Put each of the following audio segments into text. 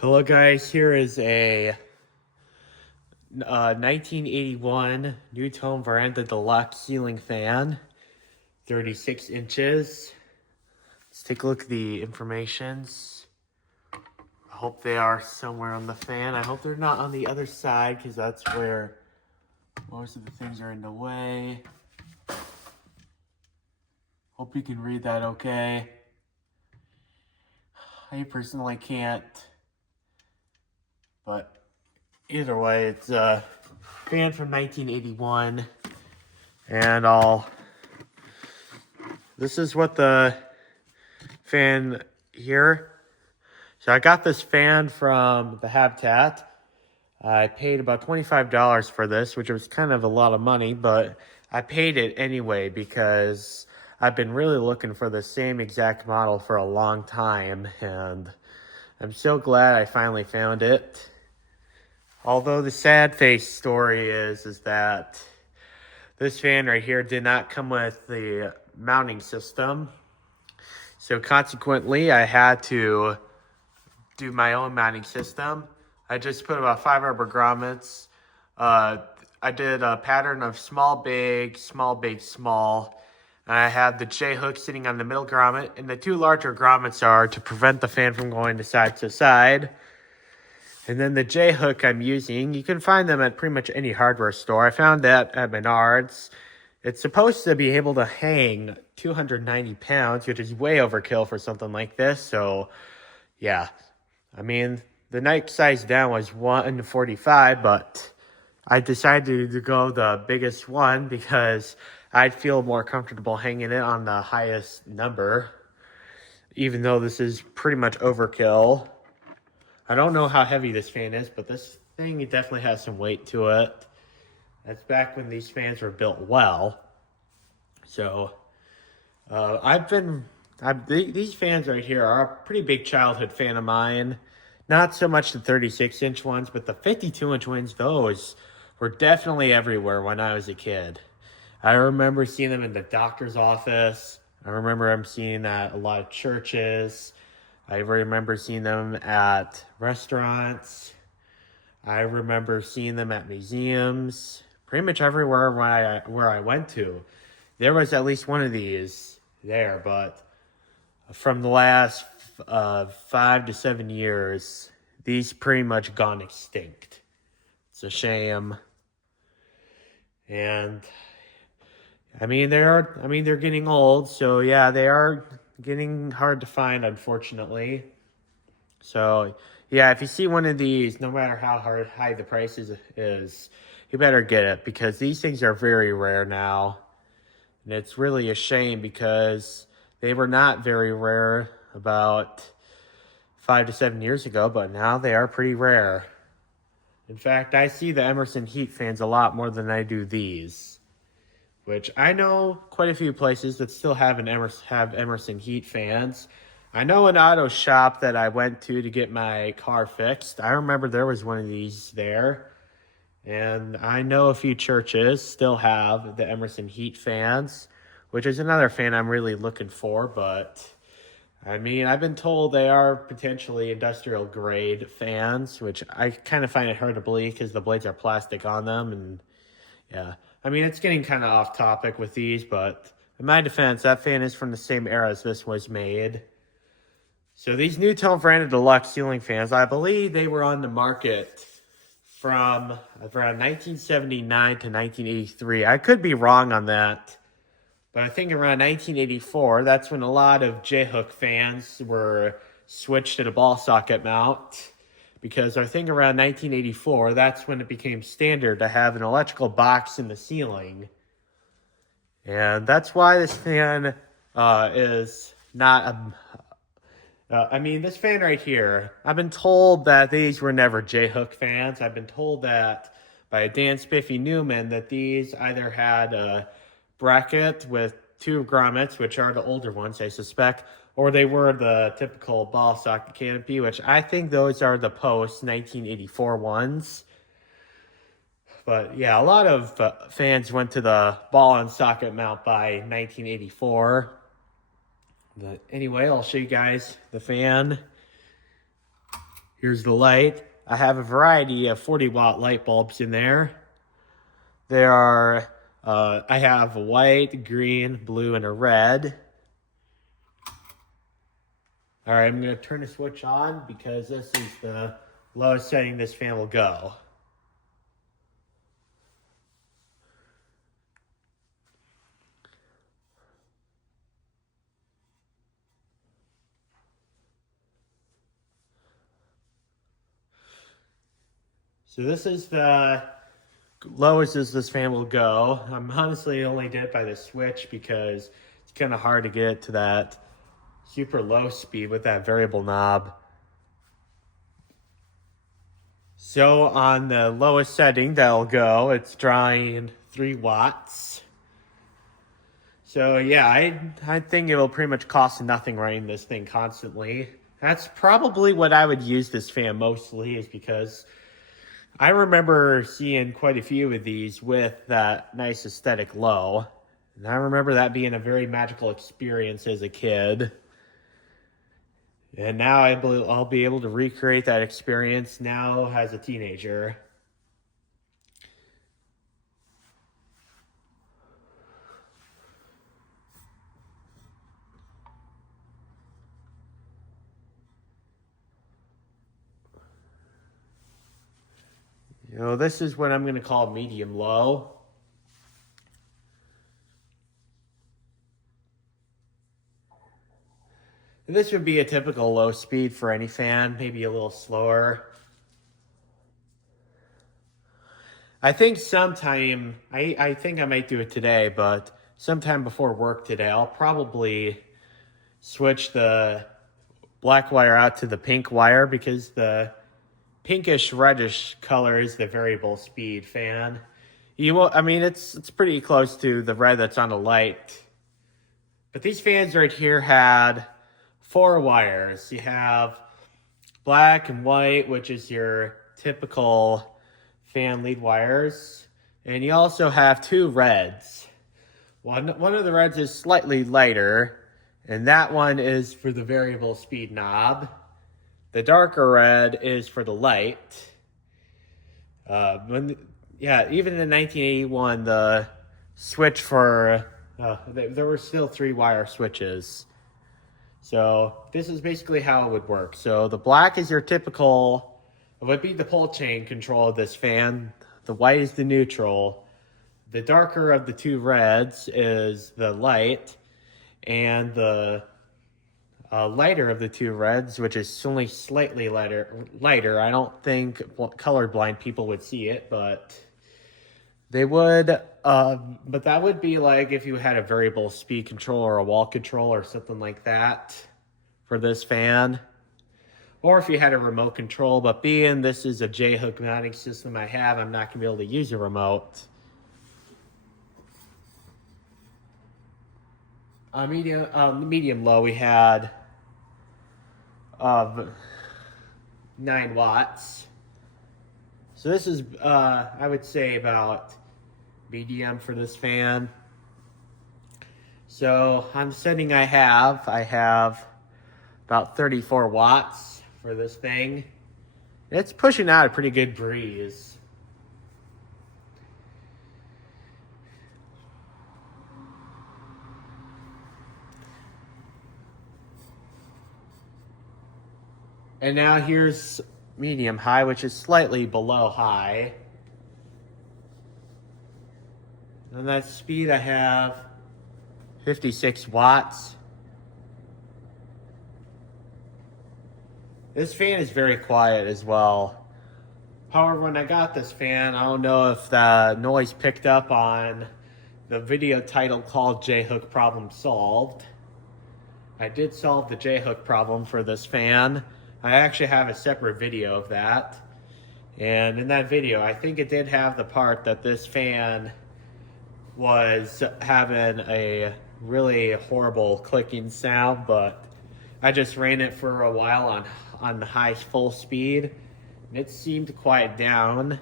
Hello guys, here is a 1981 Nutone Veranda Deluxe ceiling fan, 36 inches. Let's take a look at the informations. I hope they are somewhere on the fan. I hope they're not on the other side because that's where most of the things are in the way. Hope you can read that okay. I personally can't, but either way, it's a fan from 1981, and this is what the fan here. So I got this fan from the Habitat. I paid about $25 for this, which was kind of a lot of money, but I paid it anyway because I've been really looking for the same exact model for a long time, and I'm so glad I finally found it. Although the sad face story is that this fan right here did not come with the mounting system. So consequently, I had to do my own mounting system. I just put about 5 rubber grommets. I did a pattern of small, big, small, big, small. And I had the J-hook sitting on the middle grommet. And the two larger grommets are to prevent the fan from going to side. And then the J-hook I'm using, you can find them at pretty much any hardware store. I found that at Menards. It's supposed to be able to hang 290 pounds, which is way overkill for something like this. So, yeah. I mean, the night size down was 145, but I decided to go the biggest one because I'd feel more comfortable hanging it on the highest number, even though this is pretty much overkill. I don't know how heavy this fan is, but this thing definitely has some weight to it. That's back when these fans were built well. So, these fans right here are a pretty big childhood fan of mine. Not so much the 36-inch ones, but the 52-inch ones, those were definitely everywhere when I was a kid. I remember seeing them in the doctor's office. I remember I'm seeing at a lot of churches. I remember seeing them at restaurants. I remember seeing them at museums. Pretty much everywhere where I went to, there was at least one of these there. But from the last 5 to 7 years, these pretty much gone extinct. It's a shame. And they're getting old, so yeah, they are getting hard to find, unfortunately. So yeah, if you see one of these, no matter how high the price is, you better get it because these things are very rare now. And it's really a shame because they were not very rare about 5 to 7 years ago, but now they are pretty rare. In fact, I see the Emerson Heat fans a lot more than I do these, which I know quite a few places that still have Emerson Heat fans. I know an auto shop that I went to get my car fixed. I remember there was one of these there. And I know a few churches still have the Emerson Heat fans, which is another fan I'm really looking for. But, I mean, I've been told they are potentially industrial grade fans, which I kind of find it hard to believe because the blades are plastic on them. And, yeah, I mean, it's getting kind of off topic with these, but in my defense, that fan is from the same era as this was made. So these Nutone Veranda Deluxe ceiling fans, I believe they were on the market from around 1979 to 1983. I could be wrong on that, but I think around 1984, that's when a lot of J-hook fans were switched to the ball socket mount, because I think around 1984, that's when it became standard to have an electrical box in the ceiling. And that's why this fan is not this fan right here, I've been told that these were never J-hook fans. I've been told that by Dan Spiffy Newman that these either had a bracket with 2 grommets, which are the older ones, I suspect, or they were the typical ball socket canopy, which I think those are the post-1984 ones. But yeah, a lot of fans went to the ball and socket mount by 1984. But anyway, I'll show you guys the fan. Here's the light. I have a variety of 40-watt light bulbs in there. There are, I have a white, green, blue, and a red. All right, I'm going to turn the switch on because this is the lowest setting this fan will go. So this is the lowest as this fan will go. I'm honestly only did it by the switch because it's kind of hard to get it to that super low speed with that variable knob. So on the lowest setting that'll go, it's drawing 3 watts. So yeah, I think it will pretty much cost nothing running this thing constantly. That's probably what I would use this fan mostly, is because I remember seeing quite a few of these with that nice aesthetic low. And I remember that being a very magical experience as a kid. And now I'll be able to recreate that experience now as a teenager. You know, this is what I'm going to call medium low. And this would be a typical low speed for any fan, maybe a little slower. I think sometime, I think I might do it today, but sometime before work today, I'll probably switch the black wire out to the pink wire, because the pinkish reddish color is the variable speed fan. You will, I mean, it's pretty close to the red that's on the light. But these fans right here had 4 wires. You have black and white, which is your typical fan lead wires. And you also have 2 reds. One of the reds is slightly lighter, and that one is for the variable speed knob. The darker red is for the light. Even in 1981, the switch for, there were still 3 wire switches. So this is basically how it would work. So the black is your typical, it would be the pull chain control of this fan. The white is the neutral. The darker of the 2 reds is the light, and the lighter of the 2 reds, which is only slightly lighter. I don't think colorblind people would see it, but they would. But that would be like if you had a variable speed control or a wall control or something like that for this fan. Or if you had a remote control, but being this is a J-hook mounting system I have, I'm not going to be able to use a remote. Medium low, we had 9 watts. So this is, I would say, about medium for this fan. So on the setting I have about 34 watts for this thing. It's pushing out a pretty good breeze. And now here's medium high, which is slightly below high. And that speed I have 56 watts. This fan is very quiet as well. However, when I got this fan, I don't know if the noise picked up on the video title called J-hook problem solved. I did solve the J-hook problem for this fan. I actually have a separate video of that. And in that video, I think it did have the part that this fan was having a really horrible clicking sound, but I just ran it for a while on the high full speed, and it seemed to quiet down.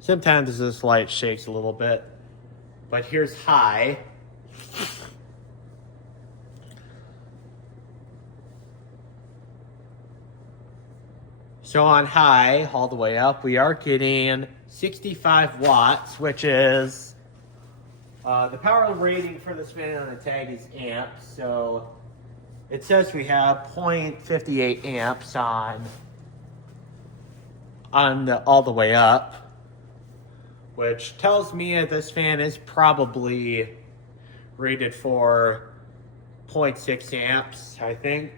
Sometimes this light shakes a little bit. But here's high. So on high, all the way up, we are getting 65 watts, which is, the power rating for this fan on the tag is amps. So it says we have 0.58 amps on all the way up, which tells me that this fan is probably rated for 0.6 amps, I think.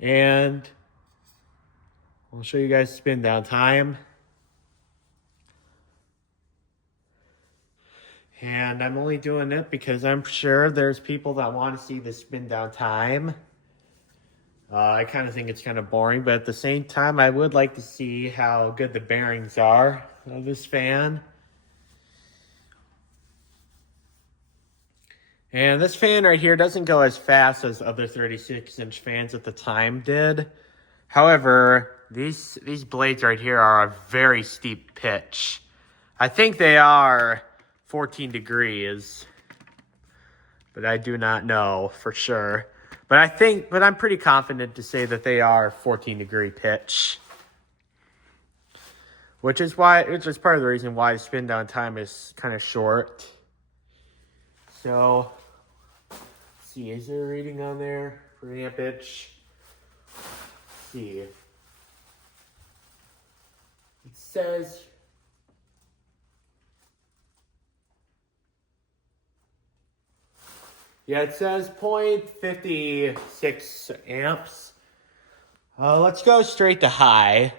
And I'll show you guys spin down time. And I'm only doing it because I'm sure there's people that want to see the spin down time. I kind of think it's kind of boring, but at the same time, I would like to see how good the bearings are of this fan. And this fan right here doesn't go as fast as other 36-inch fans at the time did. However, these blades right here are a very steep pitch. I think they are 14 degrees, but I do not know for sure. But I'm pretty confident to say that they are 14-degree pitch. Which is part of the reason why the spin down time is kind of short. So, let's see, is there a reading on there for ampage? Let's see. It says yeah, it says 0.56 amps. Let's go straight to high.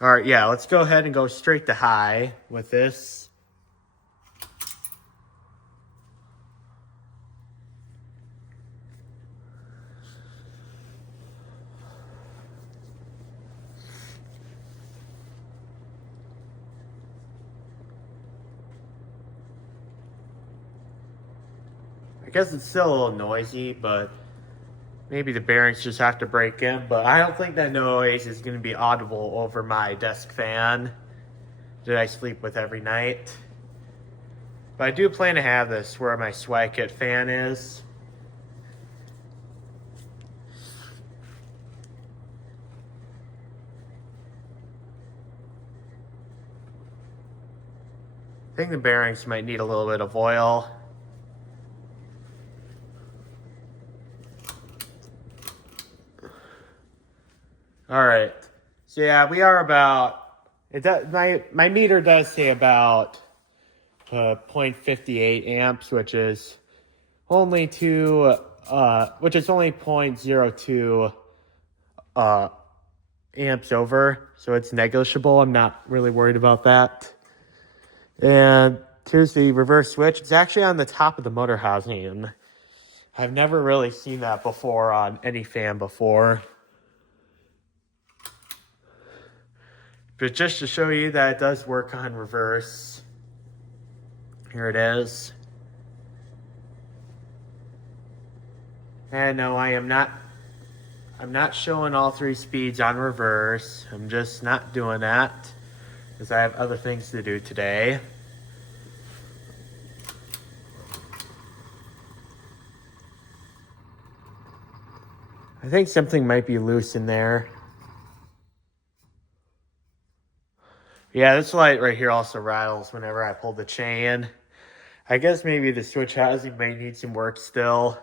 All right, yeah, let's go ahead and go straight to high with this. I guess it's still a little noisy, but maybe the bearings just have to break in. But I don't think that noise is going to be audible over my desk fan that I sleep with every night. But I do plan to have this where my swag kit fan is. I think the bearings might need a little bit of oil. All right, so yeah, we are about, my meter does say about 0.58 amps, which is only 0.02 amps over, so it's negligible. I'm not really worried about that. And here's the reverse switch. It's actually on the top of the motor housing. I've never really seen that before on any fan before. But just to show you that it does work on reverse, here it is. And no, I'm not showing all 3 speeds on reverse. I'm just not doing that because I have other things to do today. I think something might be loose in there. Yeah, this light right here also rattles whenever I pull the chain. I guess maybe the switch housing might need some work still.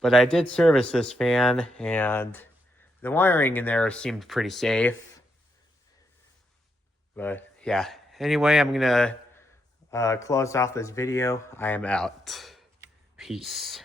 But I did service this fan, and the wiring in there seemed pretty safe. But yeah, anyway, I'm going to close off this video. I am out. Peace.